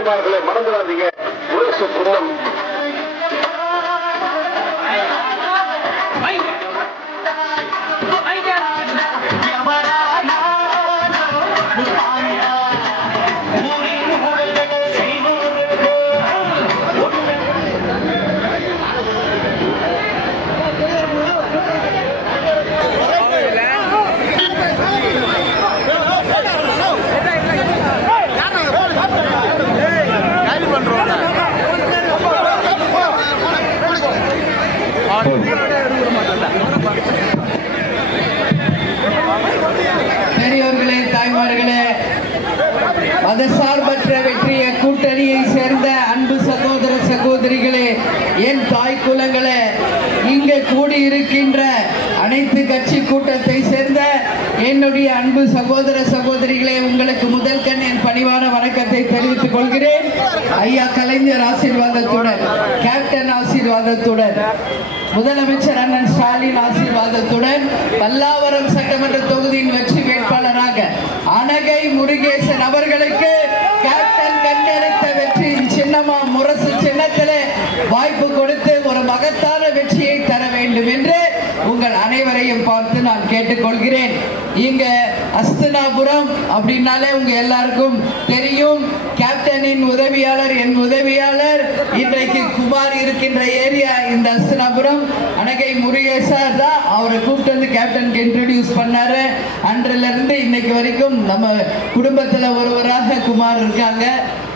தாய்மார்களை மறந்துடாதீங்க. முரசு புண்ணம் பெரியோர்களே, தாய்மார்களே, மதசார்பற்ற வெற்றிய கூட்டணியை சேர்ந்த அன்பு சகோதர சகோதரிகளே, என் தாய் குலங்களே, இங்கு கூடியிருக்கின்ற அனைத்து கட்சி கூட்டத்தை சேர்ந்த என்னுடைய அன்பு சகோதர சகோதரிகளே, உங்களுக்கு முதல் கண் என் பணிவான வணக்கத்தை தெரிவித்துக் கொள்கிறேன். ஐயா கலைஞர் ஆசீர்வாதத்துடன், கேப்டன் ஆசீர்வாதத்துடன், முதலமைச்சர் அண்ணன் ஸ்டாலின் ஆசீர்வாதத்துடன் பல்லாவரம் சட்டமன்ற தொகுதியின் வெற்றி வேட்பாளராக அனகை முருகேசன் அவர்களுக்கு கேப்டன் கண்டெடுத்த வெற்றி சின்னமா முரசு சின்னத்திலே வாய்ப்பு கொடுத்து ஒரு மகத்தான வெற்றியை தர வேண்டும் என்று உங்கள் அனைவரையும் பார்த்து நான் கேட்டுக்கொள்கிறேன். இங்க அஸ்தினாபுரம் அப்படின்னாலே உங்க எல்லாருக்கும் தெரியும். கேப்டனின் உதவியாளர், என் உதவியாளர், இன்றைக்கு குமார் இருக்கின்ற ஏரியா இந்த அஸ்தினாபுரம். அனகை முருகேசர் தான் அவரை கூப்பிட்டு வந்து கேப்டனுக்கு இன்ட்ரோடியூஸ் பண்ணாரு. அன்றில இருந்து இன்னைக்கு வரைக்கும் நம்ம குடும்பத்துல ஒருவராக குமார் இருக்காங்க.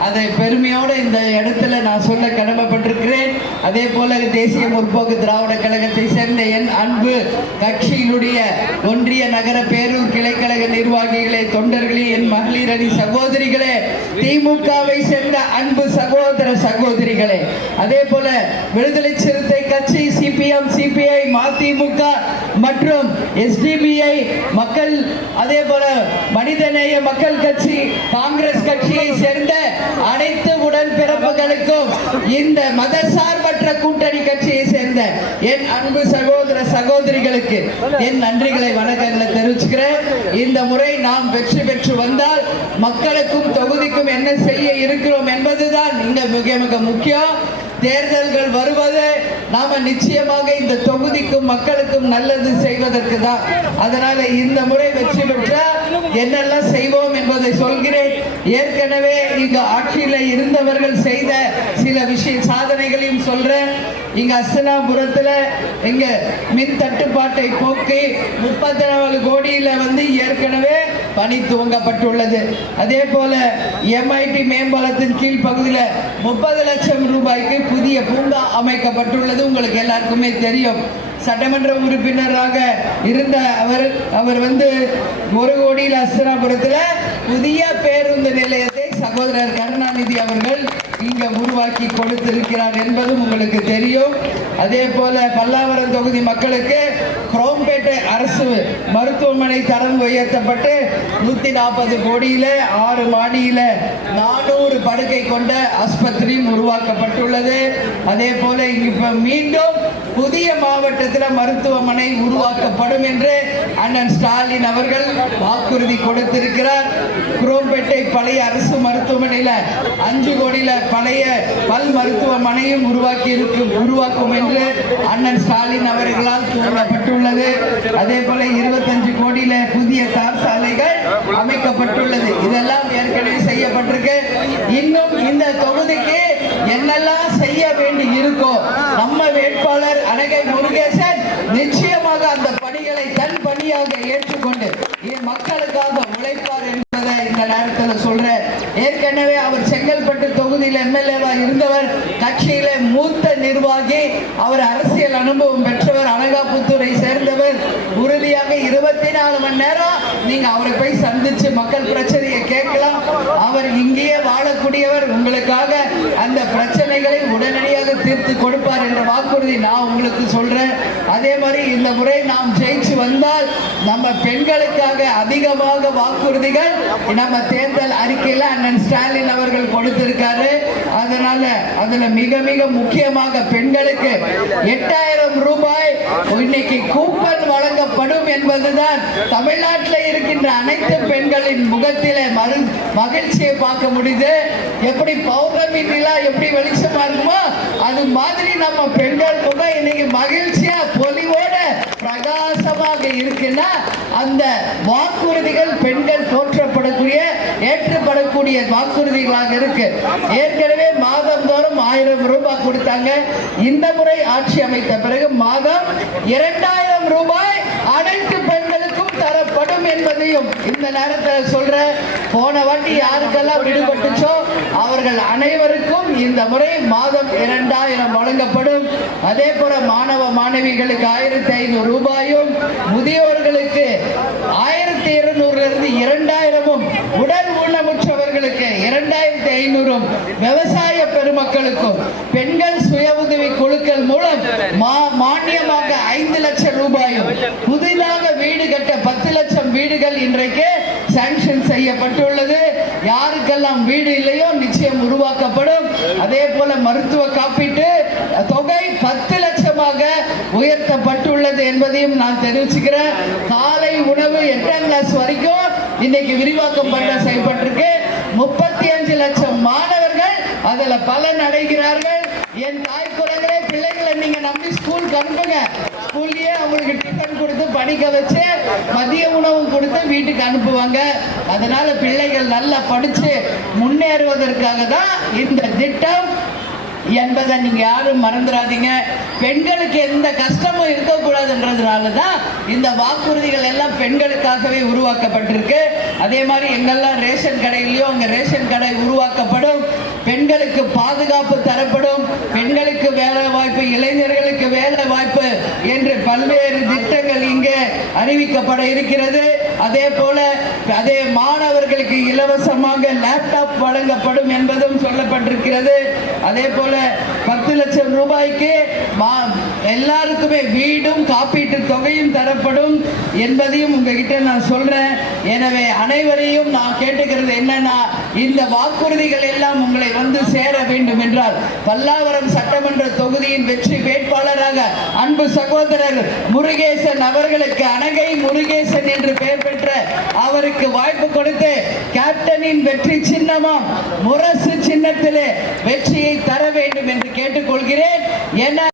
அதை பெருமையோடு இந்த இடத்துல நான் சொல்ல கடமைப்பட்டிருக்கிறேன். அதே போல தேசிய முற்போக்கு திராவிட கழகத்தை சேர்ந்த என் அன்பு கட்சியினுடைய ஒன்றிய நகர பேரூர் கிளைக்கழக நிர்வாகிகளே, தொண்டர்களே, என் மகளிர் அணி சகோதரிகளே, திமுகவை சேர்ந்த அன்பு சகோதர சகோதரிகளே, அதே போல விடுதலை சிறுத்தை கட்சி, சிபிஎம், சிபிஐ, மதிமுக மற்றும் எஸ்டிபிஐ மக்கள், அதே போல மனிதநேய மக்கள் கட்சி, காங்கிரஸ் கட்சியை சேர்ந்த அனைத்து உடன்பிறப்புகளுக்கும் இந்த மதசார்பற்ற கூட்டணி கட்சியை சேர்ந்த என் அன்பு சகோதர சகோதரிகளுக்கு என் நன்றிகளை, வணக்கங்களை தெரிவிச்சுக்கிறேன். இந்த முறை நாம் வெற்றி பெற்று வந்தால் மக்களுக்கும் தொகுதிக்கும் என்ன செய்ய இருக்கிறோம் என்பதுதான் இங்க மிக மிக முக்கியம். தேர்தல்கள் வருவது நாம நிச்சயமாக இந்த தொகுதிக்கும் மக்களுக்கும் நல்லது செய்வதற்கு தான். அதனால இந்த முறை வெற்றி பெற்றால் என்னெல்லாம் செய்வோம் என்பதை சொல்கிறேன். ஏற்கனவே இங்க ஆட்சியில இருந்தவர்கள் செய்த சில சாதனைகளையும் சொல்றேன். இங்க அஸ்தினாபுரத்துல இங்க மின் தட்டுப்பாட்டை போக்கி 34 கோடியில ஏற்கனவே பணி துவங்கப்பட்டுள்ளது. அதே போல MIT மேம்பாலத்தின் கீழ் பகுதியில் 30 லட்சம் ரூபாய்க்கு புதிய பூங்கா அமைக்கப்பட்டுள்ளது. உங்களுக்கு எல்லாருக்குமே தெரியும். சட்டமன்ற உறுப்பினராக இருந்த அவர் 1 கோடியில் அஸ்தினாபுரத்தில் புதிய பேருந்து நிலையத்தை சகோதரர் கருணாநிதி அவர்கள் இங்க உருவாக்கி கொடுத்திருக்கிறார் என்பதும் உங்களுக்கு தெரியும். அதே போல பல்லாவரம் தொகுதி மக்களுக்கு குரோம்பேட்டை அரசு மருத்துவமனை தரம் உயர்த்தப்பட்டு 140 கோடியில 6 மாடியில 400 படுக்கை கொண்ட ஆஸ்பத்திரியும் உருவாக்கப்பட்டுள்ளது. அதே போல இப்ப மீண்டும் புதிய மாவட்டத்தில் மருத்துவமனை உருவாக்கப்படும் என்று அண்ணன் ஸ்டாலின் அவர்கள் வாக்குறுதி கொடுத்திருக்கிறார். குரோம்பேட்டை பழைய அரசு மருத்துவமனையில 5 கோடியில பழைய பல் மருத்துவமனையும் உருவாக்கும் என்று அண்ணன் ஸ்டாலின் அவர்களால் தூண்டப்பட்டுள்ளது. அதே போல 25 கோடியில புதிய தார் சாலைகள் அமைக்கப்பட்டுள்ளது. இதெல்லாம் ஏற்கனவே செய்யப்பட்டிருக்கு. இன்னும் இந்த தொகுதிக்கு என்னெல்லாம் செய்ய வேண்டி இருக்கோ நம்ம வேட்பாளர் அனகை முருகேசன் நிச்சயமாக அந்த பணிகளை தன் பணியாக ஏற்றுக்கொண்டு மக்களுக்காக உழைப்பார் என்பதை இந்த நேரத்தில் சொல்றேன். ஏற்கனவே அவர் செங்கல்பட்டு தொகுதியில் MLA-வா இருந்தவர், கட்சியில மூத்த நிர்வாகி, அவர் அரசியல் அனுபவம் பெற்றவர், அனகாபுத்தூரை சேர்ந்தவர். உறுதியாக 24 மணி நேரம் நீங்க அவரை போய் சந்திச்சு மக்கள் பிரச்சனையை கேட்கலாம். அவர் இங்கேயே வாழக்கூடியவர். உங்களுக்காக அந்த பிரச்சனைகளை உடனடியாக தீர்த்து வெற்றி கொடுப்பார் என்ற வாக்குறுதி நான் உங்களுக்கு சொல்றேன். அதே மாதிரி இந்த முறை நாம் ஜெயிச்சு வந்தால் நம்ம பெண்களுக்காக அதிகமாக வாக்குறுதிகள் நம்ம தேர்தல் அறிக்கையில அண்ணன் ஸ்டாலின் அவர்கள் கொடுத்திருக்காரு. அதனால அதுல மிக மிக முக்கியமாக பெண்களுக்கு 8000 ரூபாய் இன்னைக்கு கூப்பன் வழங்கப்படும் என்பதுதான் தமிழ்நாட்டில் இருக்கின்ற அனைத்து பெண்களின் முகத்திலே மகிழ்ச்சியை பார்க்க முடியுது. எப்படி பௌர்ணமி நிலா எப்படி வெளிச்சமா இருக்குமோ அது மாதிரி நம்ம பெண்கள் முகம் இன்னைக்கு மகிழ்ச்சியா பொலிவோட பிரகாசமாக இருக்குன்னா அந்த வாக்குறுதிகள் பெண்கள் போற்றப்படக்கூடிய ஏற்றப்படக்கூடிய வாக்குறுதிகளாக இருக்கு. ஏற்கனவே மாதந்தோறும் 1000 ரூபாய் கொடுத்தாங்க. இந்த முறை ஆட்சி அமைத்த பிறகு மாதம் 2000 ரூபாய் அனைத்து பெண்களுக்கும் தரப்படும் என்பதையும் இந்த நேரத்தில் சொல்ற. போன வாட்டி யாருக்கெல்லாம் விடுபட்டுச்சோ அவர்கள் அனைவருக்கும் இந்த முறை மாதம் 2000 வழங்கப்படும். அதே போல மாணவ மாணவிகளுக்கு 1500 ரூபாயும், முதியோர்களுக்கு 1200 2000, உடல் ஊனமுற்றவர்களுக்கு 2500, விவசாய பெருமக்களுக்கும் பெண்கள் சுய உதவி குழுக்கள் மூலம் மானியமாக 5 லட்சம் ரூபாயும், புதிதாக வீடு கட்ட 10 லட்சம் வீடுகள் இன்றைக்கு சாங்ஷன் செய்யப்பட்டுள்ளது. யாருக்கெல்லாம் வீடு இல்லையோ நிச்சயம் உருவாக்கப்படும். அதே போல மருத்துவ காப்பீட்டு தொகை 10 லட்சமாக உயர்த்தப்பட்டுள்ளது என்பதையும் நான் தெரிவிச்சுக்கிறேன். காலை உணவு 8ஆம் கிளாஸ் வரைக்கும் இன்னைக்கு விரிவாக்கம் செய்யப்பட்டிருக்கு. 35 லட்சம் மாணவர்கள் அதுல பலன் அடைகிறார்கள். என் தாய் குலங்களே, பிள்ளைகளை நீங்க நம்பி ஸ்கூலுக்கு அனுப்புங்க. ஸ்கூல்லயே அவங்களுக்கு டிஃபன் கொடுத்து படிக்க வச்சு மதிய உணவும் கொடுத்து வீட்டுக்கு அனுப்புவாங்க. அதனால பிள்ளைகள் நல்லா படிச்சு முன்னேறுவதற்காக தான் இந்த திட்டம் என்பதை நீங்க யாரும் மறந்துடாதீங்க. பெண்களுக்கு எந்த கஷ்டமும் இருக்கக்கூடாதுன்றதுனால தான் இந்த வாக்குறுதிகள் எல்லாம் பெண்களுக்காகவே உருவாக்கப்பட்டிருக்கு. அதே மாதிரி எங்கெல்லாம் ரேஷன் கடையிலையும் அங்க ரேஷன் கடை உருவாக்கப்படும். பெண்களுக்கு பாதுகாப்பு தரப்படும். பெண்களுக்கு வேலை வாய்ப்பு, இளைஞர்களுக்கு வேலை வாய்ப்பு என்று பல்வேறு திட்டங்கள் இங்கே அறிவிக்கப்பட இருக்கிறது. அதே போல அதே மாணவர்களுக்கு இலவசமாக லேப்டாப் வழங்கப்படும் என்பதும் சொல்லப்பட்டிருக்கிறது. அதே போல 10 லட்சம் ரூபாய்க்கு எல்லாருக்குமே வீடும் காப்பீட்டு தொகையும் தரப்படும் என்பதையும் உங்ககிட்ட நான் சொல்றேன். எனவே அனைவரையும் நான் கேட்டுக்கிறது என்னன்னா, இந்த வாக்குறுதிகள் எல்லாம் உங்களை வந்து சேர வேண்டும் என்றால் பல்லாவரம் சட்டமன்ற தொகுதியின் வெற்றி வேட்பாளராக அன்பு சகோதரர் முருகேசன் அவர்களுக்கு, அனகை முருகேசன் என்று பெயர் பெற்ற அவருக்கு வாய்ப்பு கொடுத்து கேப்டனின் வெற்றி சின்னமாம் முரசு சின்னத்திலே வெற்றியை தர வேண்டும் என்று கேட்டுக்கொள்கிறேன்.